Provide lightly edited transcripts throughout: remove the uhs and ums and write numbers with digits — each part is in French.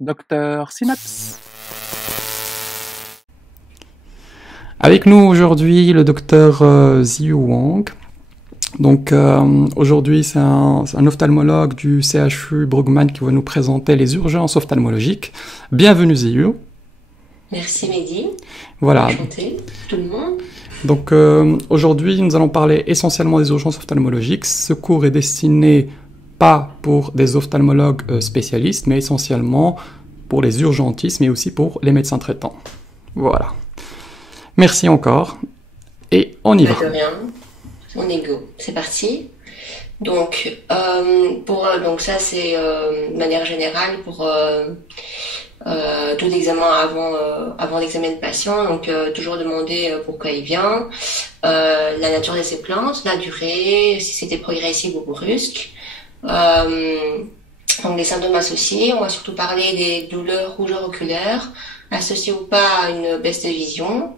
Docteur Synapse. Avec nous aujourd'hui le docteur Ziyu Wang. Donc aujourd'hui c'est un ophtalmologue du CHU Brugman qui va nous présenter les urgences ophtalmologiques. Bienvenue Ziyu. Merci Mehdi. Voilà. Enchanté, tout le monde. Donc aujourd'hui nous allons parler essentiellement des urgences ophtalmologiques. Ce cours est destiné pas pour des ophtalmologues spécialistes, mais essentiellement pour les urgentistes, mais aussi pour les médecins traitants. Voilà. Merci encore. Et on y va. De rien. On est go. C'est parti. Donc, donc ça c'est de manière générale pour tout examen avant l'examen de patient. Donc toujours demander pourquoi il vient, la nature de ses plaintes, la durée, si c'était progressif ou brusque. Donc les symptômes associés, on va surtout parler des douleurs rougeurs oculaires, associées ou pas à une baisse de vision.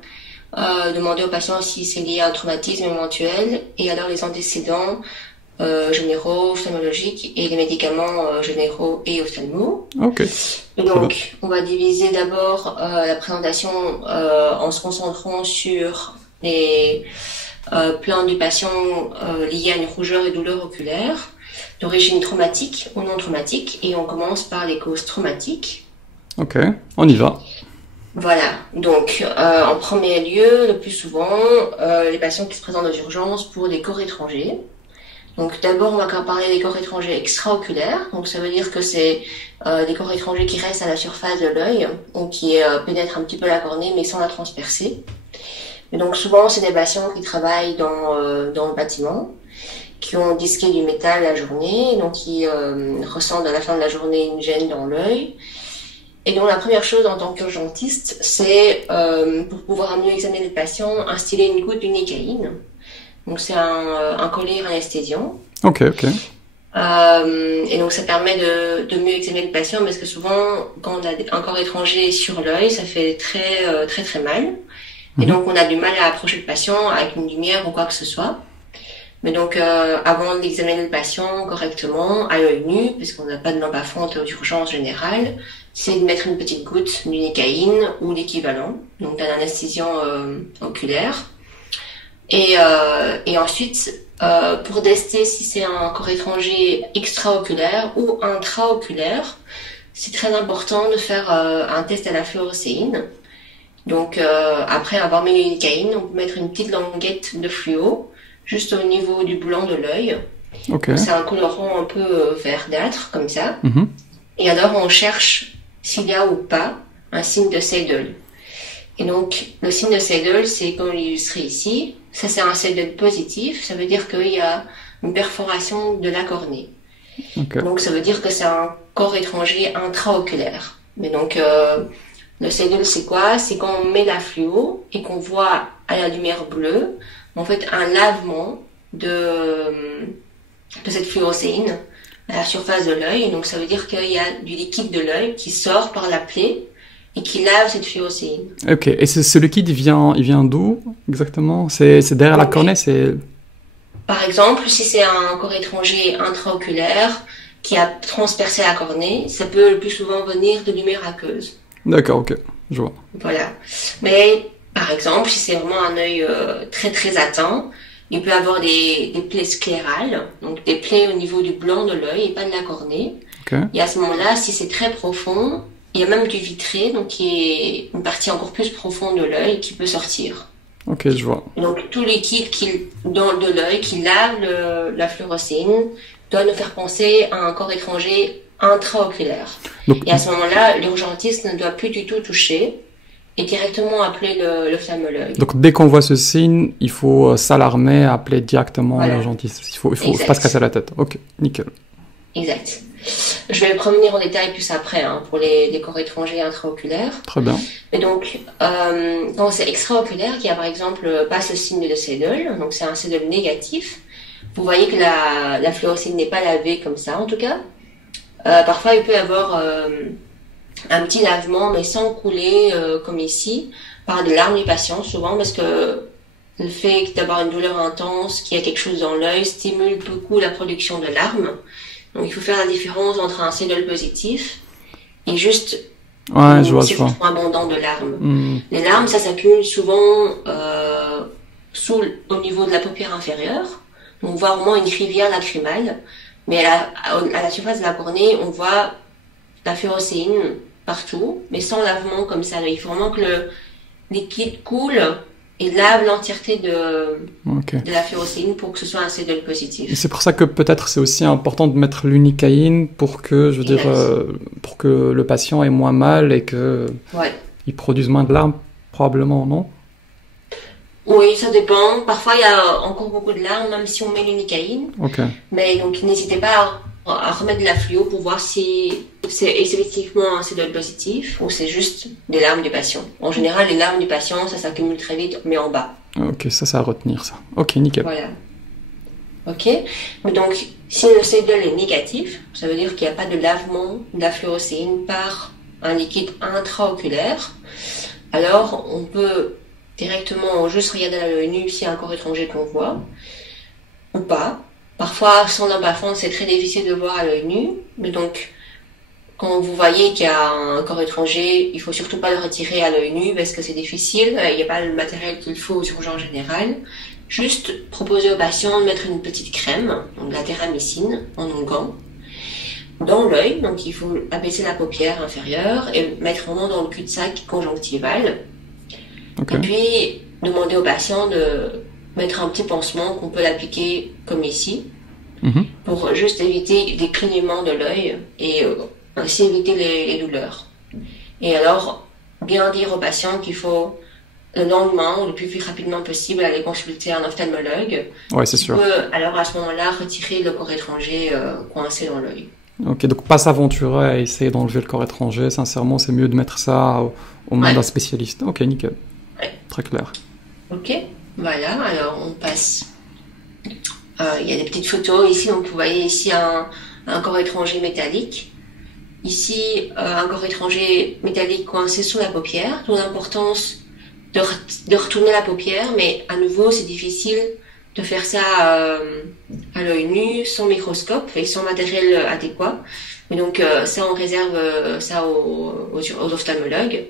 Demander au patient si c'est lié à un traumatisme éventuel, et alors les antécédents généraux, ophtalmologiques, et les médicaments généraux et ophtalmo. Ok. Et donc, on va diviser d'abord la présentation en se concentrant sur les plaintes du patient liées à une rougeur et douleur oculaire, d'origine traumatique ou non traumatique, et on commence par les causes traumatiques. Ok, on y va. Voilà, donc en premier lieu, le plus souvent, les patients qui se présentent aux urgences pour des corps étrangers. Donc d'abord, on va parler des corps étrangers extraoculaires. Donc ça veut dire que c'est des corps étrangers qui restent à la surface de l'œil ou qui pénètrent un petit peu la cornée mais sans la transpercer. Et donc souvent, c'est des patients qui travaillent dans le bâtiment, qui ont disqué du métal la journée, donc qui ressentent à la fin de la journée une gêne dans l'œil. Et donc la première chose en tant qu'urgentiste, c'est pour pouvoir mieux examiner le patient, instiller une goutte d'unicaïne. Donc c'est un collier anesthésiant. Ok. Et donc ça permet de mieux examiner le patient parce que souvent quand on a un corps étranger sur l'œil, ça fait très mal. Et donc on a du mal à approcher le patient avec une lumière ou quoi que ce soit. Mais donc avant d'examiner le patient correctement à l'œil nu, puisqu'on n'a pas de lampe à fonte d'urgence générale, c'est de mettre une petite goutte d'unicaïne ou l'équivalent, donc d'un anesthésiant oculaire. Et ensuite, pour tester si c'est un corps étranger extraoculaire ou intraoculaire, c'est très important de faire un test à la fluorescéine. Donc après avoir mis l'unicaïne, on peut mettre une petite languette de fluo juste au niveau du blanc de l'œil. Okay. C'est un colorant un peu verdâtre comme ça. Et alors on cherche s'il y a ou pas un signe de Seidel. Et donc le signe de Seidel, c'est comme illustré ici. Ça c'est un Seidel positif. Ça veut dire qu'il y a une perforation de la cornée. Okay. Donc ça veut dire que c'est un corps étranger intraoculaire. Mais donc le Seidel c'est quoi? C'est quand on met la fluo et qu'on voit à la lumière bleue en fait un lavement de cette fluorescéine à la surface de l'œil. Donc ça veut dire qu'il y a du liquide de l'œil qui sort par la plaie et qui lave cette fluorescéine. Ok, et ce liquide il vient d'où exactement? C'est derrière la cornée, c'est... Par exemple, si c'est un corps étranger intraoculaire qui a transpercé la cornée, ça peut le plus souvent venir de lumière aqueuse. D'accord, ok, je vois. Voilà. Mais par exemple, si c'est vraiment un œil très atteint, il peut avoir des plaies sclérales, donc des plaies au niveau du blanc de l'œil et pas de la cornée. Okay. Et à ce moment-là, si c'est très profond, il y a même du vitré, donc qui est une partie encore plus profonde de l'œil qui peut sortir. Ok, je vois. Donc tout liquide de l'œil qui lave la fluorescéine doit nous faire penser à un corps étranger intraoculaire. Donc, et à ce moment-là, l'urgentiste ne doit plus du tout toucher et directement appeler l'ophtalmologue. Donc dès qu'on voit ce signe, il faut s'alarmer, appeler directement l'urgentiste. Il faut pas se casser la tête. Ok, nickel. Exact. Je vais revenir en détail plus après pour les corps étrangers intraoculaires. Très bien. Et donc, quand c'est extraoculaire, il y a par exemple pas ce signe de Seidel, donc c'est un Seidel négatif. Vous voyez que la fluorescéine n'est pas lavée comme ça en tout cas. Parfois, il peut y avoir un petit lavement, mais sans couler comme ici, par des larmes du patient, souvent parce que le fait d'avoir une douleur intense, qu'il y a quelque chose dans l'œil, stimule beaucoup la production de larmes. Donc il faut faire la différence entre un Seidel positif et juste Ouais, je vois, je c'est vois. trop abondant de larmes. Hmm. Les larmes, ça s'accumule souvent au niveau de la paupière inférieure. On voit vraiment une rivière lacrymale, mais à la surface de la cornée, on voit la furocéine partout, mais sans lavement comme ça. Il faut vraiment que le liquide coule et lave l'entièreté Ok. de la furocéine pour que ce soit un cédule Et positif. c'est pour ça que peut-être c'est aussi important de mettre l'unicaïne pour que, je veux dire, Exact. pour que le patient ait moins mal et que Ouais. il produise moins de larmes, probablement, non? Oui, ça dépend. Parfois, il y a encore beaucoup de larmes, même si on met l'unicaïne. Ok. Mais donc, n'hésitez pas à remettre de la fluo pour voir si c'est effectivement un cédule positif ou c'est juste des larmes du patient. En général, les larmes du patient, ça s'accumule très vite, mais en bas. Ok, ça à retenir, ça. Ok, nickel. Voilà. Ok. Donc, si le cédule est négatif, ça veut dire qu'il n'y a pas de lavement de la fluorécine par un liquide intraoculaire. Alors, on peut directement juste regarder à l'œil nu s'il y a un corps étranger qu'on voit ou pas. Parfois, sans lampe à fond, c'est très difficile de voir à l'œil nu. Mais donc, quand vous voyez qu'il y a un corps étranger, il faut surtout pas le retirer à l'œil nu parce que c'est difficile. Il n'y a pas le matériel qu'il faut aux urgences générales. Juste proposer au patient de mettre une petite crème, donc de la téramycine, en onguent, dans l'œil. Donc, il faut abaisser la paupière inférieure et mettre vraiment dans le cul-de-sac conjonctival. Ok. Et puis, demander au patient de mettre un petit pansement qu'on peut l'appliquer comme ici, Mhm. pour juste éviter des clignements de l'œil et ainsi éviter les douleurs. Et alors, bien dire au patient qu'il faut le lendemain, ou le plus rapidement possible, aller consulter un ophtalmologue. Ouais, c'est Qui sûr. peut, alors à ce moment-là, retirer le corps étranger coincé dans l'œil. Ok, donc pas s'aventurer à essayer d'enlever le corps étranger. Sincèrement, c'est mieux de mettre ça aux mains Ouais. d'un spécialiste. Ok, nickel. Ouais. Très clair. Ok, voilà, alors on passe. Il y a des petites photos ici, donc vous voyez ici un corps étranger métallique. Ici, un corps étranger métallique coincé sous la paupière, d'où l'importance de retourner la paupière, mais à nouveau, c'est difficile de faire ça à l'œil nu, sans microscope et sans matériel adéquat. Mais donc, ça, on réserve ça aux ophtalmologues.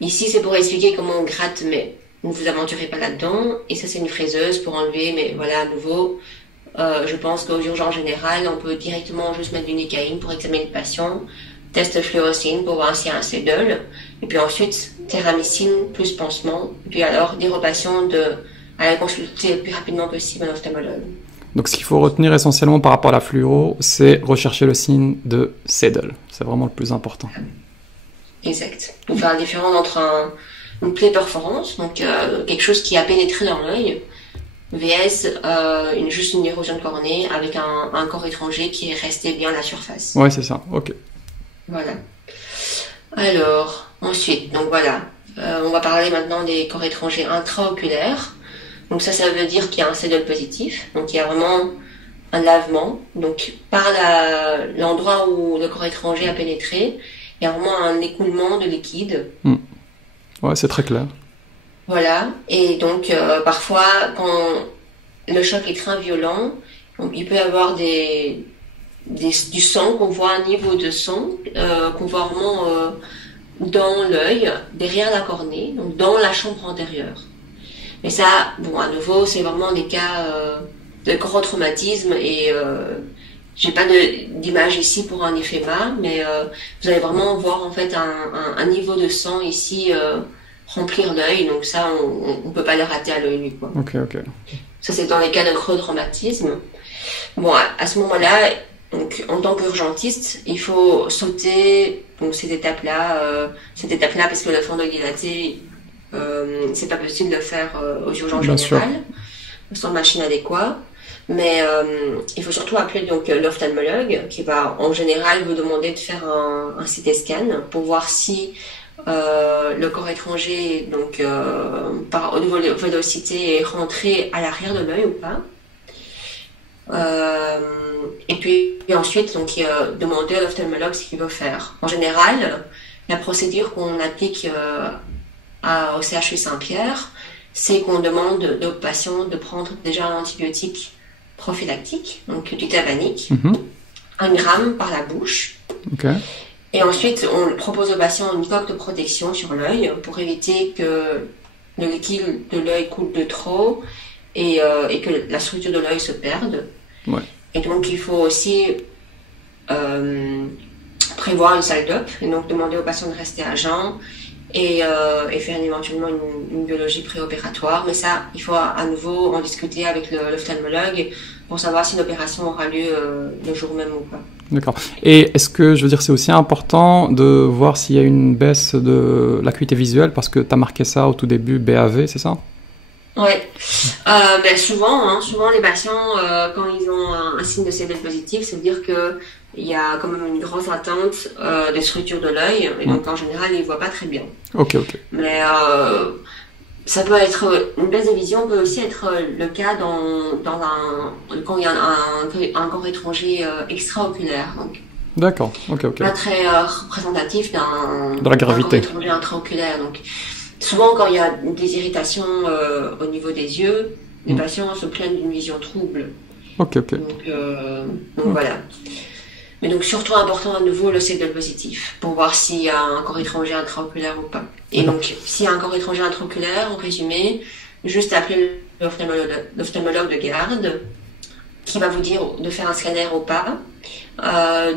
Ici, c'est pour expliquer comment on gratte, mais ne vous aventurez pas là-dedans. Et ça, c'est une fraiseuse pour enlever, mais voilà, à nouveau, je pense qu'aux urgences générales, on peut directement juste mettre du nicaïne pour examiner le patient, test fluorescine pour voir s'il y a un cédule, et puis ensuite, téramycine plus pansement, et puis alors dire au patient d'aller consulter le plus rapidement possible un ophtalmologue. Donc ce qu'il faut retenir essentiellement par rapport à la fluo, c'est rechercher le signe de Seidel. C'est vraiment le plus important. Exact. Donc faire la différence entre une plaie perforante, donc quelque chose qui a pénétré dans l'œil, vs juste une érosion de cornée avec un corps étranger qui est resté bien à la surface. Ouais, c'est ça. Ok. Voilà. Alors, ensuite, donc voilà, on va parler maintenant des corps étrangers intraoculaires. Donc ça veut dire qu'il y a un cédule positif, donc il y a vraiment un lavement. Donc par l'endroit où le corps étranger a pénétré, il y a vraiment un écoulement de liquide. Ouais, c'est très clair. Voilà, et donc parfois quand le choc est très violent, il peut y avoir du sang, qu'on voit un niveau de sang, qu'on voit vraiment dans l'œil, derrière la cornée, donc dans la chambre antérieure. Mais ça, bon, à nouveau, c'est vraiment des cas de gros traumatisme et j'ai pas d'image ici pour un éphéma, mais vous allez vraiment voir en fait un niveau de sang ici remplir l'œil, donc ça, on peut pas le rater à l'œil nu, quoi. Ok. Ça, c'est dans les cas de gros traumatisme. Bon, à ce moment-là, donc, en tant qu'urgentiste, il faut sauter donc, cette étape-là parce que le fond d'œil dilaté, c'est pas possible de le faire aux urgences Bien générales, sans machine adéquate. Mais il faut surtout appeler donc l'ophtalmologue qui va en général vous demander de faire un CT scan pour voir si le corps étranger donc au niveau de la vélocité est rentré à l'arrière de l'œil ou pas. Et puis ensuite donc demander à l'ophtalmologue ce qu'il veut faire. En général, la procédure qu'on applique au CHU Saint-Pierre, c'est qu'on demande aux patients de prendre déjà un antibiotique prophylactique, donc du Tavanic, 1 gramme par la bouche. Ok. Et ensuite, on propose au patient une coque de protection sur l'œil pour éviter que le liquide de l'œil coule de trop et que la structure de l'œil se perde. Ouais. Et donc, il faut aussi prévoir une salle d'op et donc demander au patient de rester à jeun et faire éventuellement une biologie préopératoire. Mais ça, il faut à nouveau en discuter avec l'ophtalmologue pour savoir si l'opération aura lieu le jour même ou pas. D'accord. Et est-ce que, je veux dire, c'est aussi important de voir s'il y a une baisse de l'acuité visuelle, parce que tu as marqué ça au tout début, BAV, c'est ça? Ouais. Souvent les patients, quand ils ont un signe de CBL positif, ça veut dire que il y a quand même une grosse atteinte des structures de l'œil, et donc en général, ils voient pas très bien. Ok. Mais ça peut être une baisse de vision peut aussi être le cas quand il y a un corps étranger extraoculaire. Donc, d'accord. Ok. pas très représentatif de la gravité. Corps étranger intraoculaire. Donc, souvent, quand il y a des irritations au niveau des yeux, les patients se plaignent d'une vision trouble. Ok. Donc voilà. Mais donc surtout important à nouveau le CBL positif pour voir s'il y a un corps étranger intraoculaire ou pas. Et donc s'il y a un corps étranger intraoculaire, en résumé, juste appeler l'ophtalmologue de garde qui va vous dire de faire un scanner ou pas.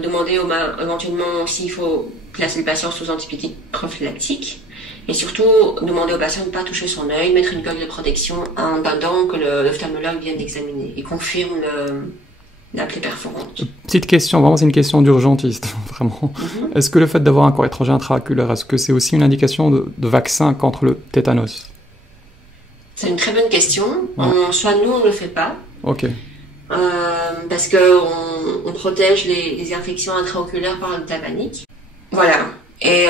Demander éventuellement s'il faut placer le patient sous antibiotiques prophylactiques. Et surtout, demander au patient de ne pas toucher son œil, mettre une coque de protection en attendant que l'ophtalmologue vienne l'examiner et confirme la plaie perforante. Petite question, vraiment c'est une question d'urgentiste, vraiment. Est-ce que le fait d'avoir un corps étranger intraoculaire, est-ce que c'est aussi une indication de vaccin contre le tétanos? C'est une très bonne question. Soit nous, on ne le fait pas. Ok. Parce qu'on protège les infections intraoculaires par le tétanique. Voilà. Et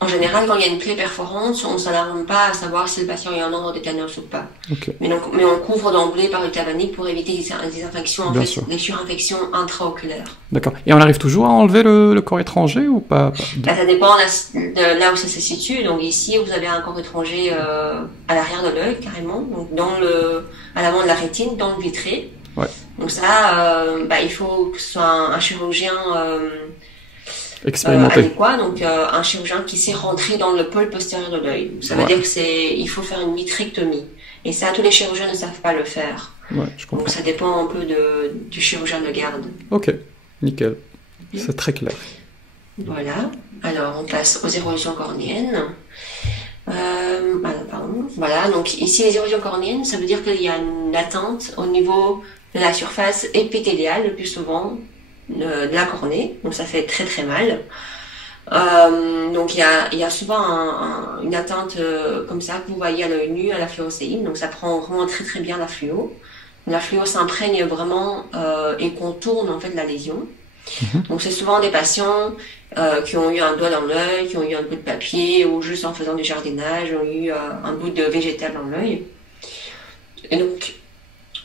en général, quand il y a une plaie perforante, on ne s'alarme pas à savoir si le patient est en ordre de tétanos ou pas. Okay. Mais on couvre d'emblée par le tétanique pour éviter des infections, des surinfections intraoculaires. D'accord. Et on arrive toujours à enlever le corps étranger ou pas? Ça dépend de là où ça se situe. Donc ici, vous avez un corps étranger à l'arrière de l'œil, carrément, donc à l'avant de la rétine, dans le vitré. Ouais. Donc ça, il faut que ce soit un chirurgien expérimenté. Adéquat, donc un chirurgien qui sait rentrer dans le pôle postérieur de l'œil. Ça veut dire il faut faire une vitrectomie. Et ça, tous les chirurgiens ne savent pas le faire. Ouais, je comprends. Donc ça dépend un peu du chirurgien de garde. Ok, nickel. C'est très clair. Voilà. Alors on passe aux érosions cornéennes. Voilà, donc ici les érosions cornéennes, ça veut dire qu'il y a une atteinte au niveau de la surface épithéliale le plus souvent de la cornée, donc ça fait très très mal. Donc il y a souvent une atteinte comme ça que vous voyez à l'œil nu à la fluoséine, donc ça prend vraiment très très bien la fluo. La fluo s'imprègne vraiment et contourne en fait la lésion. Donc c'est souvent des patients qui ont eu un doigt dans l'œil, qui ont eu un bout de papier ou juste en faisant du jardinage ont eu un bout de végétal dans l'œil. Et donc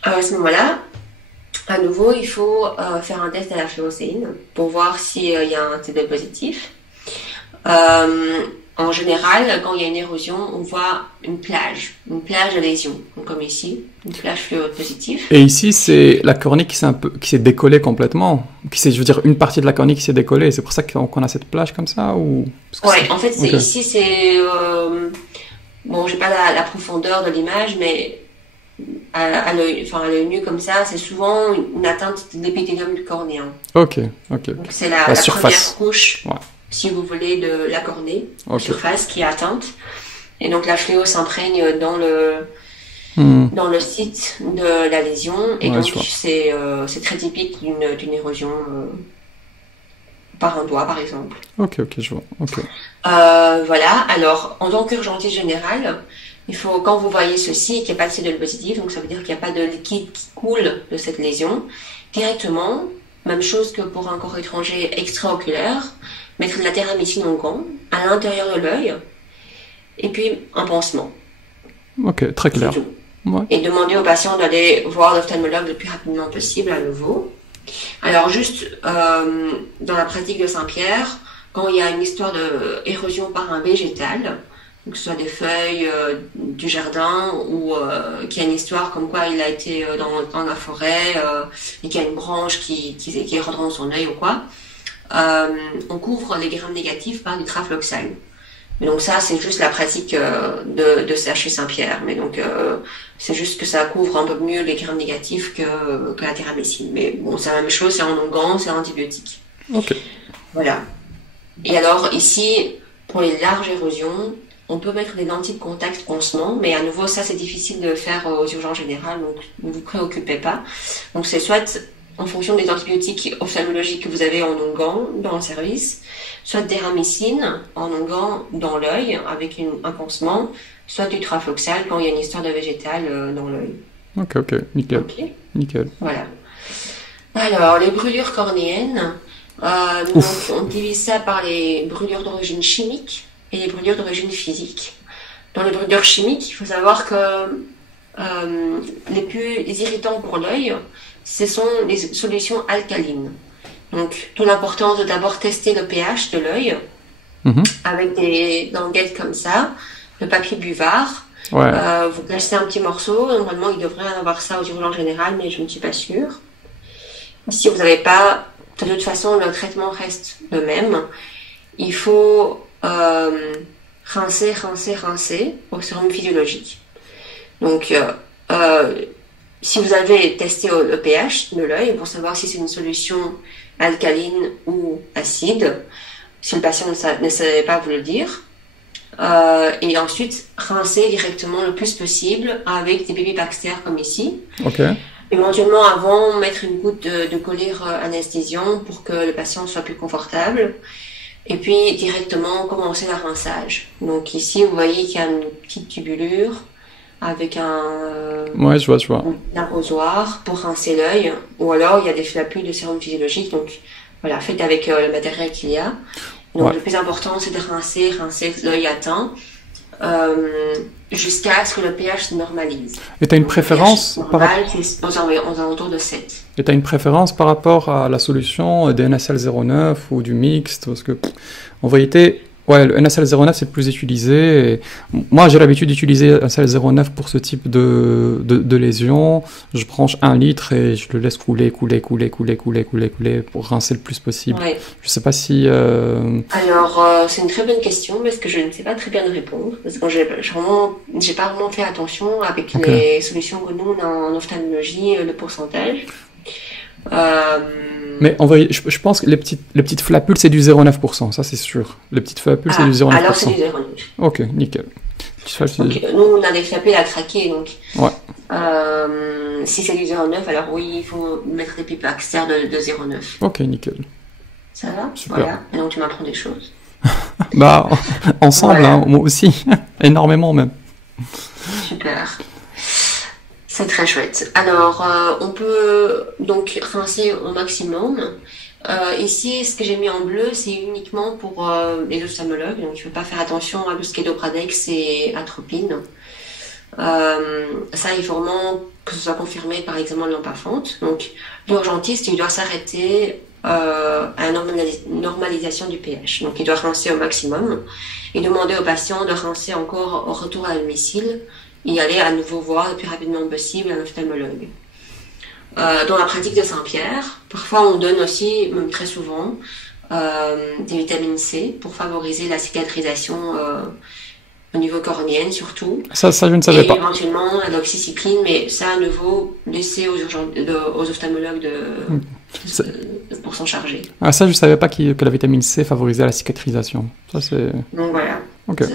à ce moment-là, à nouveau, il faut faire un test à la fluoséine pour voir s'il y a un CBL positif. En général, quand il y a une érosion, on voit une plage de lésion, donc comme ici, une plage fluo positive. Et ici, c'est la cornée qui s'est décollée complètement, je veux dire, une partie de la cornée qui s'est décollée. C'est pour ça qu'on a cette plage comme ça, ou? Ouais, en fait, ici, c'est j'ai pas la profondeur de l'image, mais à l'œil nu comme ça, c'est souvent une atteinte de l'épithélium cornéen. Ok. Donc c'est la première couche, si vous voulez, de la cornée, la surface qui est atteinte. Et donc la fluo s'imprègne dans le site de la lésion. Et donc c'est très typique d'une érosion par un doigt, par exemple. Ok, je vois. Okay. Voilà. Alors, en tant qu'urgentiste général, il faut, quand vous voyez ceci, qu'il n'y a pas de CBL positif, donc ça veut dire qu'il n'y a pas de liquide qui coule de cette lésion, directement, même chose que pour un corps étranger extraoculaire, mettre de la téramycine en gant à l'intérieur de l'œil, et puis un pansement. Ok, très clair. Ouais. Et demander au patient d'aller voir l'ophtalmologue le plus rapidement possible à nouveau. Alors juste, dans la pratique de Saint-Pierre, quand il y a une histoire d'érosion par un végétal, que ce soit des feuilles du jardin ou qu'il y a une histoire comme quoi il a été dans la forêt et qu'il y a une branche qui est rentrée dans son œil ou quoi, on couvre les grammes négatifs par du trafloxal. Mais donc ça, c'est juste la pratique de CHU Saint-Pierre. Mais donc, c'est juste que ça couvre un peu mieux les grammes négatifs que la téramycine. Mais bon, c'est la même chose, c'est en onguent, c'est antibiotique. Ok. Voilà. Et alors, ici, pour les larges érosions, on peut mettre des lentilles de contact pansement, mais à nouveau, ça, c'est difficile de faire aux urgences générales, donc ne vous préoccupez pas. Donc, c'est soit en fonction des antibiotiques ophtalmologiques que vous avez en onguent dans le service, soit des ramycines en onguent dans l'œil avec un pansement, soit du trafloxal quand il y a une histoire de végétal dans l'œil. Ok, nickel. Okay. Nickel. Voilà. Alors, les brûlures cornéennes, donc on divise ça par les brûlures d'origine chimique et les brûlures d'origine physique. Dans les brûlures chimiques, il faut savoir que les plus irritants pour l'œil, ce sont les solutions alcalines. Donc, toute l'importance de d'abord tester le pH de l'œil avec des languettes comme ça, le papier buvard. Ouais. Vous cassez un petit morceau. Normalement, il devrait en avoir ça aux urgences générales, mais je ne suis pas sûre. Si vous n'avez pas, de toute façon, le traitement reste le même. Il faut rincer au sérum physiologique. Donc, si vous avez testé le pH de l'œil pour savoir si c'est une solution alcaline ou acide, si le patient ne savait pas vous le dire, et ensuite rincer directement le plus possible avec des bébés Baxter comme ici. Okay. Éventuellement avant, mettre une goutte de collyre anesthésiant pour que le patient soit plus confortable. Et puis directement commencer le rinçage. Donc ici, vous voyez qu'il y a une petite tubulure avec ouais, je vois. Un arrosoir pour rincer l'œil. Ou alors, il y a des flapus de sérum physiologique. Donc voilà, faites avec le matériel qu'il y a. Donc le plus important, c'est de rincer l'œil atteint jusqu'à ce que le pH se normalise. Et tu as une préférence normal, c'est aux alentours de 7. Et tu as une préférence par rapport à la solution des NaCl09 ou du mixte? Parce que, en vérité, ouais, le NaCl09 c'est le plus utilisé. Et moi, j'ai l'habitude d'utiliser NaCl09 pour ce type de lésion. Je branche 1 litre et je le laisse couler pour rincer le plus possible. Ouais. Je sais pas si... Alors, c'est une très bonne question parce que je ne sais pas très bien répondre. Parce que j'ai pas vraiment fait attention avec les solutions que nous on a en ophtalmologie, le pourcentage. Mais en vrai, je pense que les petites flapules, c'est du 0,9%, ça c'est sûr. Les petites flapules, c'est du 0,9%. Alors c'est du 0,9%. Ok, nickel. Donc, nous, on a des flapules à craquer, donc ouais. Si c'est du 0,9, alors oui, il faut mettre des pipes Baxter de 0,9. Ok, nickel. Ça va? Super. Voilà, et donc tu m'apprends des choses. Bah, ensemble, voilà. Hein, moi aussi, énormément même. Super. C'est très chouette. Alors, on peut donc rincer au maximum. Ici, ce que j'ai mis en bleu, c'est uniquement pour les ophtalmologues. Donc, il ne faut pas faire attention à tout ce qui est Dopradex et atropine. Ça, il faut vraiment que ce soit confirmé par examen de lampe à fente. Donc, l'urgentiste, il doit s'arrêter à une normalisation du pH. Donc, il doit rincer au maximum et demander au patient de rincer encore au retour à domicile et aller à nouveau voir le plus rapidement possible un ophtalmologue. Dans la pratique de Saint-Pierre, parfois on donne aussi, même très souvent, des vitamines C pour favoriser la cicatrisation au niveau cornéen surtout. Ça je ne savais pas. Et éventuellement l'oxycycline, mais ça à nouveau laisser aux ophtalmologues pour s'en charger. Ah ça je savais pas que la vitamine C favorisait la cicatrisation. Ça c'est. Donc voilà. Okay.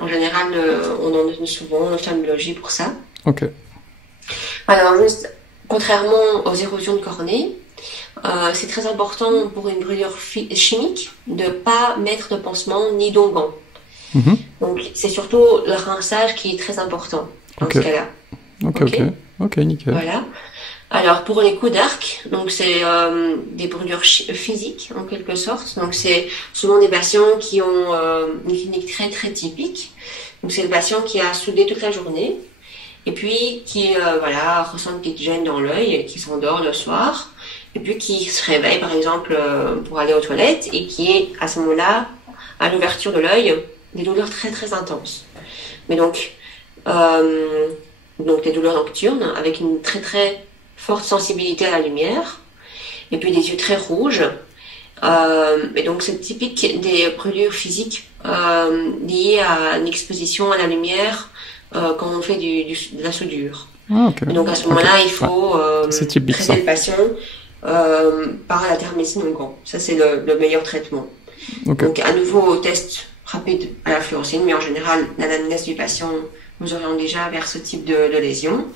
En général, on en donne souvent en ophtalmologie pour ça. Ok. Alors juste, contrairement aux érosions de cornée, c'est très important pour une brûlure chimique de ne pas mettre de pansement ni d'onguent. Mm-hmm. Donc c'est surtout le rinçage qui est très important dans ce cas-là. Ok, nickel. Voilà. Alors pour les coups d'arc, donc c'est des brûlures physiques en quelque sorte. Donc c'est souvent des patients qui ont une clinique très très typique. Donc c'est le patient qui a soudé toute la journée et puis qui ressent une petite gêne dans l'œil, qui s'endort le soir et puis qui se réveille par exemple pour aller aux toilettes et qui est à ce moment-là à l'ouverture de l'œil des douleurs très très intenses. Mais donc des douleurs nocturnes avec une très très forte sensibilité à la lumière, et puis des yeux très rouges, Et donc c'est typique des brûlures physiques liées à une exposition à la lumière quand on fait de la soudure. Ah, ok. Et donc à ce moment-là, il faut c'est typique, traiter ça. le patient par la thermécine en gants. Ça c'est le meilleur traitement. Okay. Donc à nouveau test rapide à la fluorescine, mais en général l'anamnèse du patient nous oriente déjà vers ce type de lésion.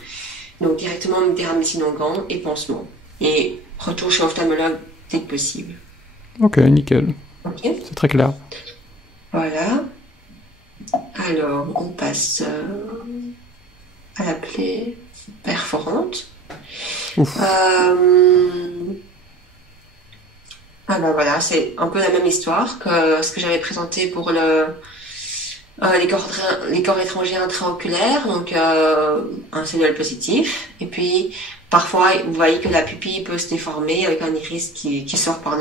Donc directement thermécine en gants et pansement. Et retour chez l'ophtalmologue dès que possible. Ok, nickel. Okay. C'est très clair. Voilà. Alors, on passe à la plaie perforante. Ouf. Ah ben voilà, c'est un peu la même histoire que ce que j'avais présenté pour les corps étrangers intraoculaires, donc un cellule positif. Et puis, parfois, vous voyez que la pupille peut se déformer avec un iris qui sort par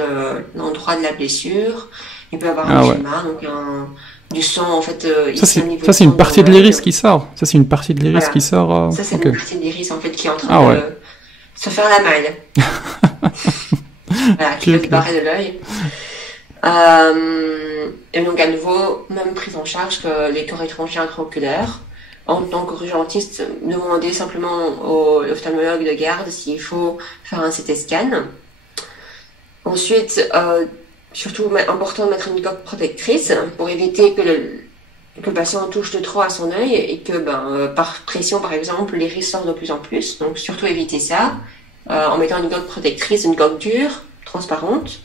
l'endroit de la blessure. Il peut y avoir un schéma, donc du sang, en fait. Ça, c'est une partie de l'iris qui sort. Ça, c'est une partie de l'iris qui sort. Ça, c'est une partie de l'iris, en fait, qui est en train de se faire la malle. Voilà, qui peut se barrer de l'œil. Et donc, à nouveau, même prise en charge que les corps étrangers intraoculaires. En tant qu'urgentiste, demandez simplement au ophtalmologue de garde s'il faut faire un CT scan. Ensuite, surtout important de mettre une coque protectrice pour éviter que le patient touche de trop à son œil et que par pression, par exemple, l'iris sort de plus en plus. Donc surtout éviter ça en mettant une coque protectrice, une coque dure, transparente,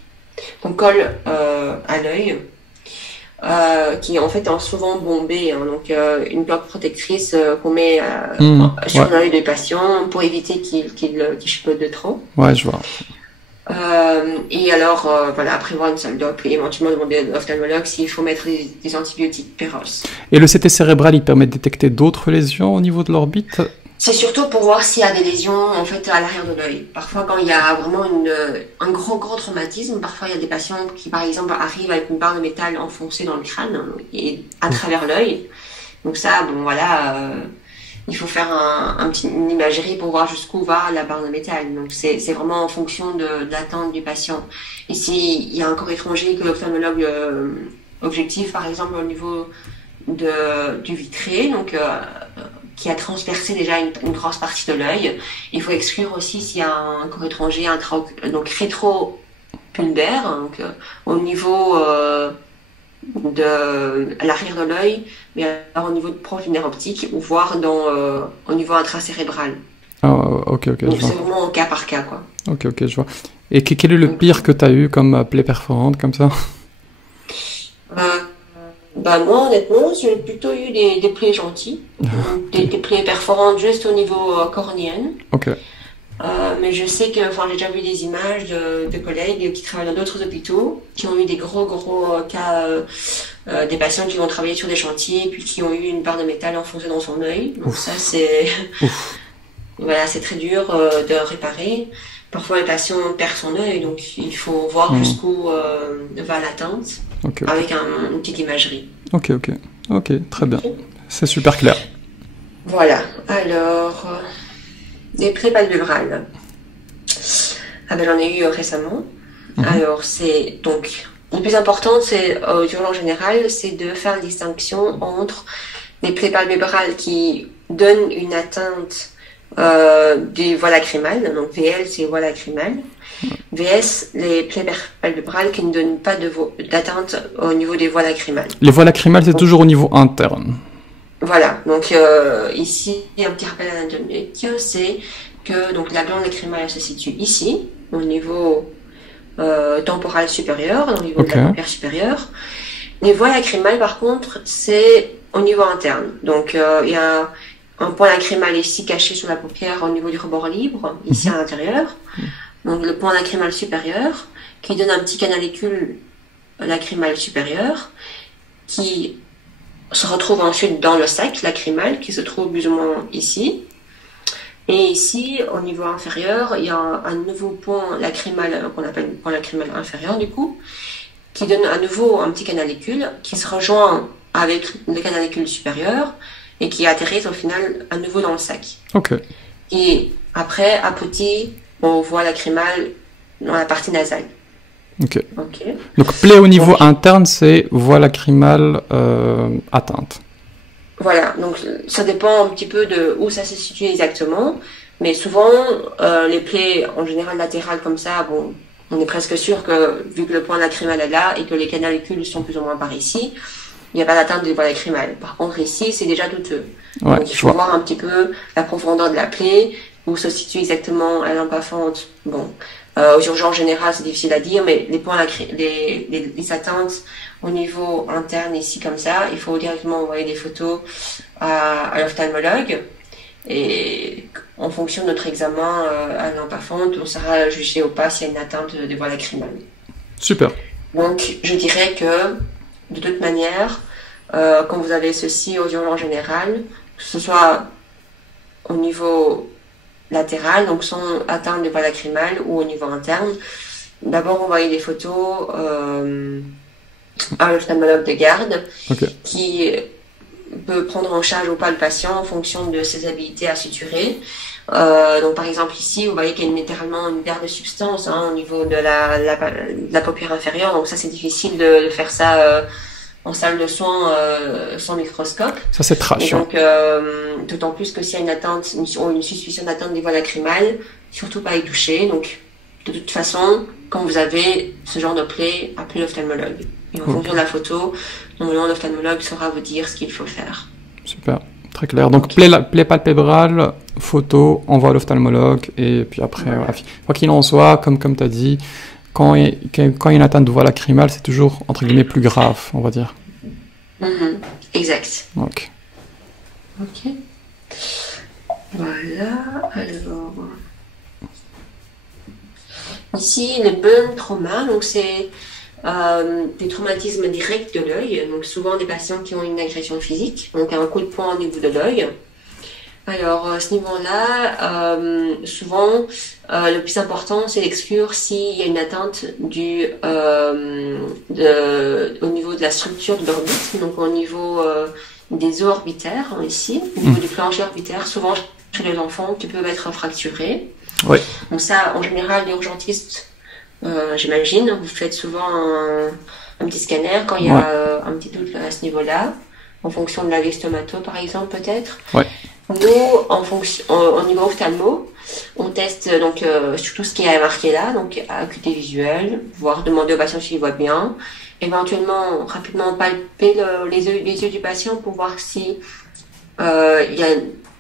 qu'on colle à l'œil. Qui en fait est souvent bombée, hein, donc une plaque protectrice qu'on met sur l'œil du patient pour éviter qu'il chipote de trop. Ouais, je vois. Et alors, prévoir une salle d'op et éventuellement demander à l'ophtalmologue s'il faut mettre des antibiotiques péros. Et le CT cérébral, il permet de détecter d'autres lésions au niveau de l'orbite? C'est surtout pour voir s'il y a des lésions en fait à l'arrière de l'œil. Parfois, quand il y a vraiment un gros traumatisme, parfois il y a des patients qui, par exemple, arrivent avec une barre de métal enfoncée dans le crâne et à travers l'œil. Donc ça, il faut faire une imagerie pour voir jusqu'où va la barre de métal. Donc c'est vraiment en fonction de l'attente du patient. Et s'il y a un corps étranger que l'ophtalmologue objectif, par exemple, au niveau du vitré, donc qui a transpercé déjà une grosse partie de l'œil. Il faut exclure aussi s'il y a un corps étranger donc rétro-pulbaire, donc au niveau à l'arrière de l'œil, mais alors au niveau proche du nerf optique, ou voire au niveau intracérébral. Ah, ok, donc c'est vraiment au cas par cas, quoi. Ok, je vois. Et quel est le pire que tu as eu comme plaie perforante, comme ça? Moi, honnêtement, j'ai plutôt eu des plaies gentilles, des plaies perforantes juste au niveau cornéen. Ok. Mais je sais que, j'ai déjà vu des images de collègues qui travaillent dans d'autres hôpitaux, qui ont eu des gros cas, des patients qui ont travaillé sur des chantiers, puis qui ont eu une barre de métal enfoncée dans son œil. Donc ça, c'est, c'est très dur de réparer. Parfois, le patient perd son œil, donc il faut voir jusqu'où va l'atteinte. Avec une petite imagerie. Ok, très bien. C'est super clair. Voilà. Alors, les plaies palpebrales. J'en ai eu récemment. Alors, c'est donc le plus important, c'est aux urgences générales, c'est de faire la distinction entre les plaies palpebrales qui donnent une atteinte des voies lacrymales, donc VL c'est voie lacrymale, VS les plaies palpebrales qui ne donnent pas d'atteinte au niveau des voies lacrymales. Les voies lacrymales c'est toujours au niveau interne. Voilà, donc ici un petit rappel anatomique, c'est que donc la glande lacrymale se situe ici, au niveau temporal supérieur, au niveau de la paupière supérieure. Les voies lacrymales par contre c'est au niveau interne, donc il y a un point lacrymal ici caché sous la paupière au niveau du rebord libre, ici à l'intérieur. Donc le point lacrymal supérieur, qui donne un petit canalicule lacrymal supérieur, qui se retrouve ensuite dans le sac lacrymal, qui se trouve plus ou moins ici. Et ici, au niveau inférieur, il y a un nouveau point lacrymal, qu'on appelle le point lacrymal inférieur du coup, qui donne à nouveau un petit canalicule, qui se rejoint avec le canalicule supérieur, et qui atterrit au final à nouveau dans le sac. Et après, aboutit aux voies lacrymales dans la partie nasale. Ok. Ok. Donc plaie au niveau Donc, interne, c'est voie lacrymale atteinte. voilà, donc ça dépend un petit peu de où ça se situe exactement, mais souvent les plaies en général latérales comme ça, bon, on est presque sûr que vu que le point lacrymal est là et que les canalicule sont plus ou moins par ici, il n'y a pas d'atteinte des voies lacrymales. Par contre ici, c'est déjà douteux. Ouais, Donc il je faut vois. voir un petit peu la profondeur de la plaie, où se situe exactement la lampe à fente. Bon, aux urgences générales, c'est difficile à dire, mais les points les atteintes au niveau interne ici comme ça, il faut directement envoyer des photos à l'ophtalmologue et en fonction de notre examen à lampe à fente, on saura juger ou pas s'il y a une atteinte des voies lacrymales. Super. Donc je dirais que de toute manière, quand vous avez ceci aux urgences générales, que ce soit au niveau latéral, donc sans atteinte des voies lacrymales ou au niveau interne, d'abord envoyer des photos à l'ophtalmologue de garde Ok. qui peut prendre en charge ou pas le patient en fonction de ses habilités à suturer. Donc par exemple ici, vous voyez qu'il y a littéralement une perte de substance au niveau de la paupière inférieure, donc ça c'est difficile de faire ça en salle de soins sans microscope. Ça, c'est Et trash. donc d'autant plus que s'il y a une atteinte, une suspicion d'atteinte des voies lacrymales, surtout pas y toucher. Donc de toute façon, quand vous avez ce genre de plaie, appelez l'ophtalmologue. Et en fonction de la photo, normalement l'ophtalmologue saura vous dire ce qu'il faut faire. Super. Très clair. Donc, plaie palpébrale, photo, envoie à l'ophtalmologue, et puis après, Voilà. voilà. Quoi qu'il en soit, comme tu as dit, quand il y a une atteinte de voie lacrymale, c'est toujours, entre guillemets, plus grave, on va dire. Mhm. Exact. Donc, Ok. Voilà. Alors. Ici, le burn trauma, donc c'est des traumatismes directs de l'œil. Donc souvent des patients qui ont une agression physique, donc un coup de poing au niveau de l'œil. Alors à ce niveau-là, souvent le plus important c'est d'exclure s'il y a une atteinte au niveau de la structure de l'orbite, donc au niveau des os orbitaires ici, au niveau du plancher orbitaire, souvent chez les enfants qui peuvent être fracturés. oui. Donc ça, en général, l'urgentiste, j'imagine, vous faites souvent un petit scanner quand il y a un petit doute à ce niveau-là, en fonction de la vis stomato par exemple peut-être. Ouais. Nous, au niveau ophtalmo, on teste donc sur tout ce qui est marqué là, donc acuité visuelle, voire demander au patient s'il voit bien, éventuellement rapidement palper les yeux du patient pour voir si il y a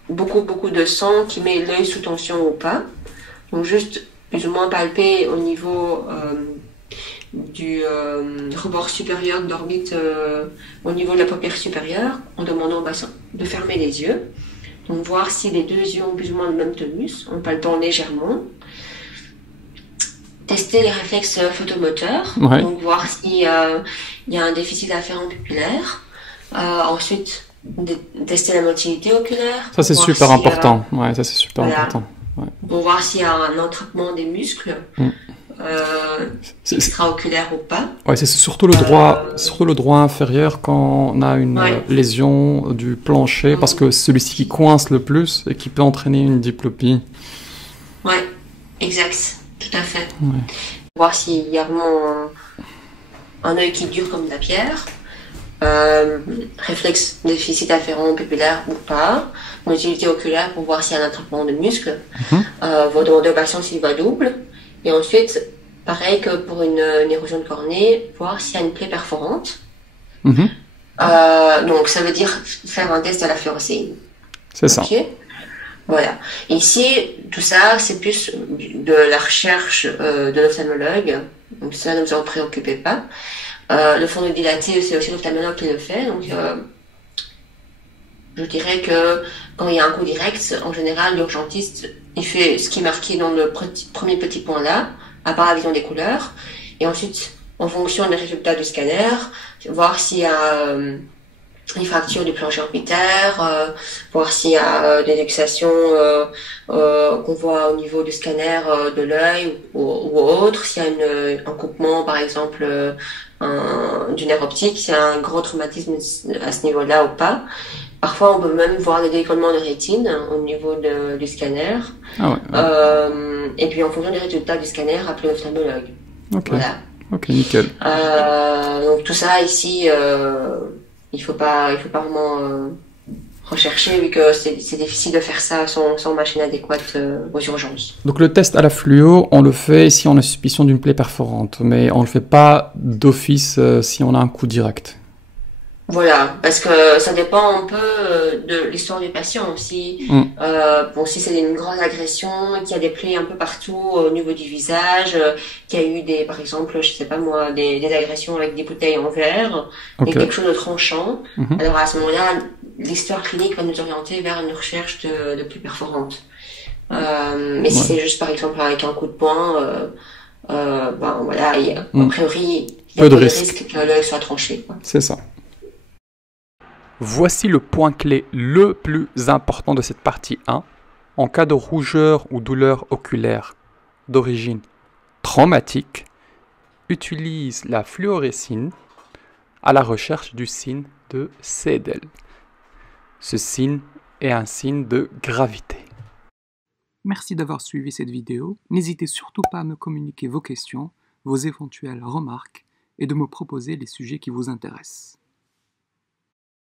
beaucoup de sang qui met l'œil sous tension ou pas. Donc juste plus ou moins palper au niveau du rebord supérieur de l'orbite, au niveau de la paupière supérieure, en demandant au patient de fermer les yeux. Donc voir si les deux yeux ont plus ou moins le même tonus, en palpant légèrement. Tester les réflexes photomoteurs, Ouais. donc voir s'il y a un déficit afférent pupulaire. Ensuite, tester la motilité oculaire. Ça, c'est voir super si, important. Ouais, ça, c'est super voilà. important. Ouais. Pour voir s'il y a un entraînement des muscles, extraoculaire ou pas. Ouais, c'est surtout le droit inférieur quand on a une lésion du plancher, parce que c'est celui-ci qui coince le plus et qui peut entraîner une diplopie. Ouais, exact, tout à fait. Ouais. Voir s'il y a vraiment un œil qui dure comme de la pierre, réflexe déficit afférent pupulaire ou pas, motilité oculaire pour voir s'il y a un attroupement de muscles, vous demandez au patient s'il voit double, et ensuite, pareil que pour une érosion de cornée, voir s'il y a une plaie perforante. Donc ça veut dire faire un test à la fluorescine. C'est ça. Okay. Voilà. Ici, tout ça, c'est plus de la recherche de l'ophtalmologue. Donc ça, ne vous en préoccupez pas. Le fond de dilaté, c'est aussi l'ophtalmologue qui le fait. Donc, je dirais que quand il y a un coup direct, en général, l'urgentiste, il fait ce qui est marqué dans le premier petit point là, à part la vision des couleurs. Et ensuite, en fonction des résultats du scanner, voir s'il y a une fracture du plancher orbitaire, voir s'il y a des luxations qu'on voit au niveau du scanner de l'œil ou autre, s'il y a un coupement par exemple du nerf optique, s'il y a un gros traumatisme à ce niveau-là ou pas. Parfois on peut même voir des décollements de rétine au niveau du scanner. Ah ouais. Et puis en fonction des résultats du scanner, appeler l'ophtalmologue. Ok. Voilà. Ok, nickel. Donc tout ça ici, il faut pas vraiment rechercher vu que c'est difficile de faire ça sans machine adéquate aux urgences. Donc le test à la fluo, on le fait si on a suspicion d'une plaie perforante, mais on le fait pas d'office si on a un coup direct. Voilà, parce que ça dépend un peu de l'histoire du patient. Si, Mm. si c'est une grosse agression, qu'il y a des plaies un peu partout au niveau du visage, qu'il y a eu par exemple, je sais pas moi, des agressions avec des bouteilles en verre, et Ok. quelque chose de tranchant, Mhm. alors à ce moment-là, l'histoire clinique va nous orienter vers une recherche de plaies perforantes. Mais si Ouais. c'est juste par exemple avec un coup de poing, ben voilà, a Mm. priori, il y a Peu de peu de risque. risque que l'œil soit tranché, quoi. C'est ça. Voici le point clé le plus important de cette partie 1. En cas de rougeur ou douleur oculaire d'origine traumatique, utilise la fluorescine à la recherche du signe de Seidel. Ce signe est un signe de gravité. Merci d'avoir suivi cette vidéo. N'hésitez surtout pas à me communiquer vos questions, vos éventuelles remarques et de me proposer les sujets qui vous intéressent.